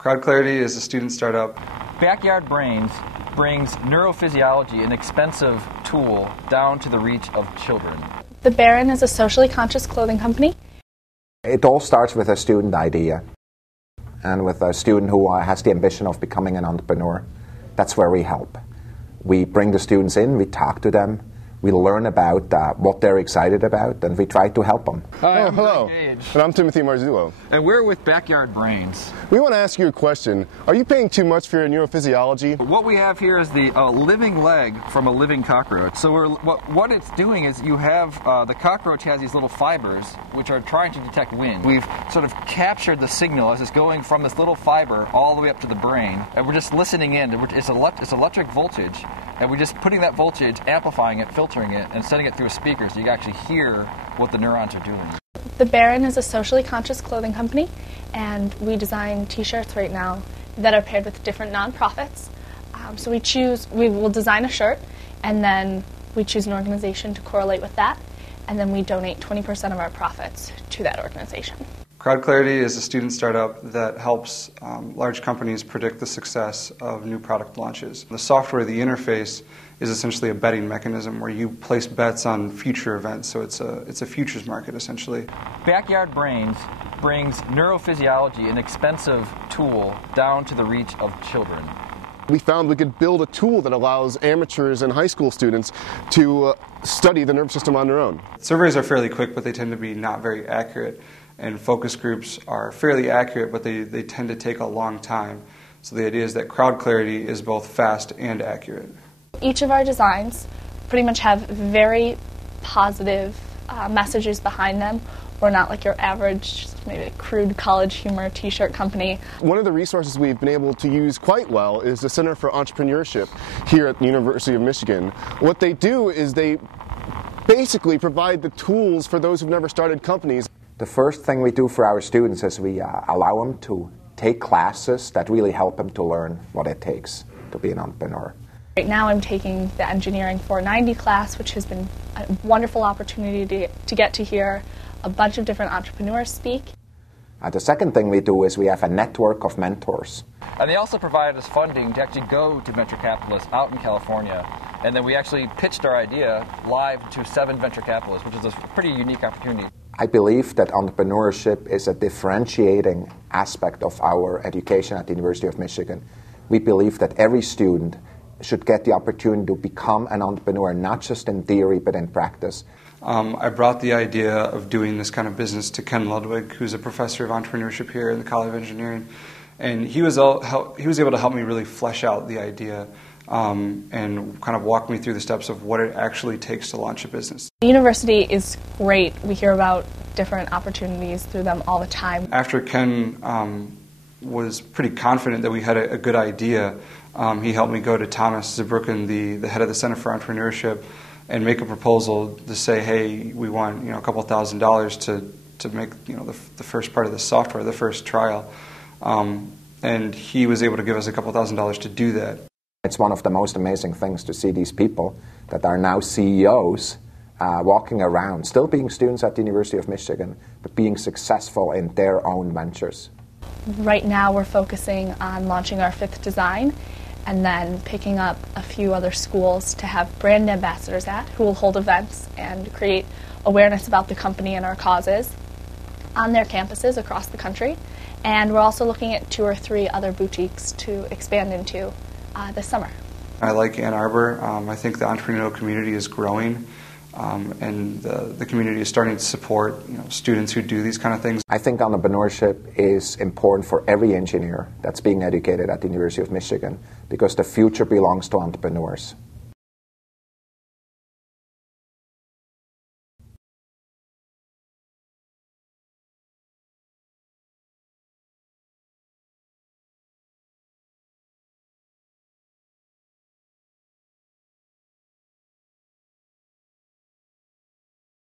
Crowd Clarity is a student startup. Backyard Brains brings neurophysiology, an expensive tool, down to the reach of children. The Baron is a socially conscious clothing company. It all starts with a student idea and with a student who has the ambition of becoming an entrepreneur. That's where we help. We bring the students in, we talk to them, we learn about what they're excited about, and we try to help them. Hi, hello. And I'm Timothy Marzullo. And we're with Backyard Brains. We want to ask you a question. Are you paying too much for your neurophysiology? What we have here is the living leg from a living cockroach. So what it's doing is you have, the cockroach has these little fibers which are trying to detect wind. We've sort of captured the signal as it's going from this little fiber all the way up to the brain, and we're just listening in. It's electric voltage, and we're just putting that voltage, amplifying it, filtering it, and sending it through a speaker so you can actually hear what the neurons are doing. The Baron is a socially conscious clothing company, and we design t-shirts right now that are paired with different nonprofits. So we will design a shirt, and then we choose an organization to correlate with that, and then we donate 20% of our profits to that organization. Crowd Clarity is a student startup that helps large companies predict the success of new product launches. The software, the interface, is essentially a betting mechanism where you place bets on future events, so it's a futures market essentially. Backyard Brains brings neurophysiology, an expensive tool, down to the reach of children. We found we could build a tool that allows amateurs and high school students to study the nervous system on their own. Surveys are fairly quick, but they tend to be not very accurate, and focus groups are fairly accurate, but they tend to take a long time. So the idea is that Crowd Clarity is both fast and accurate. Each of our designs pretty much have very positive messages behind them. We're not like your average, maybe crude college humor t-shirt company. One of the resources we've been able to use quite well is the Center for Entrepreneurship here at the University of Michigan. What they do is they basically provide the tools for those who've never started companies. The first thing we do for our students is we allow them to take classes that really help them to learn what it takes to be an entrepreneur. Right now I'm taking the Engineering 490 class, which has been a wonderful opportunity to get to hear a bunch of different entrepreneurs speak. The second thing we do is we have a network of mentors. And they also provided us funding to actually go to venture capitalists out in California. And then we actually pitched our idea live to 7 venture capitalists, which is a pretty unique opportunity. I believe that entrepreneurship is a differentiating aspect of our education at the University of Michigan. We believe that every student should get the opportunity to become an entrepreneur, not just in theory, but in practice. I brought the idea of doing this kind of business to Ken Ludwig, who's a professor of entrepreneurship here in the College of Engineering, and he was able to help me really flesh out the idea and kind of walk me through the steps of what it actually takes to launch a business. The university is great. We hear about different opportunities through them all the time. After Ken was pretty confident that we had a good idea, he helped me go to Thomas Zurbuchen, the head of the Center for Entrepreneurship, and make a proposal to say, hey, we want a couple $1,000s to make the first part of the software, the first trial, and he was able to give us a couple $1,000s to do that. It's one of the most amazing things to see these people that are now CEOs walking around, still being students at the University of Michigan, but being successful in their own ventures. Right now we're focusing on launching our 5th design and then picking up a few other schools to have brand ambassadors at, who will hold events and create awareness about the company and our causes on their campuses across the country. And we're also looking at 2 or 3 other boutiques to expand into this summer. I like Ann Arbor. I think the entrepreneurial community is growing. And the community is starting to support students who do these kind of things. I think entrepreneurship is important for every engineer that's being educated at the University of Michigan because the future belongs to entrepreneurs.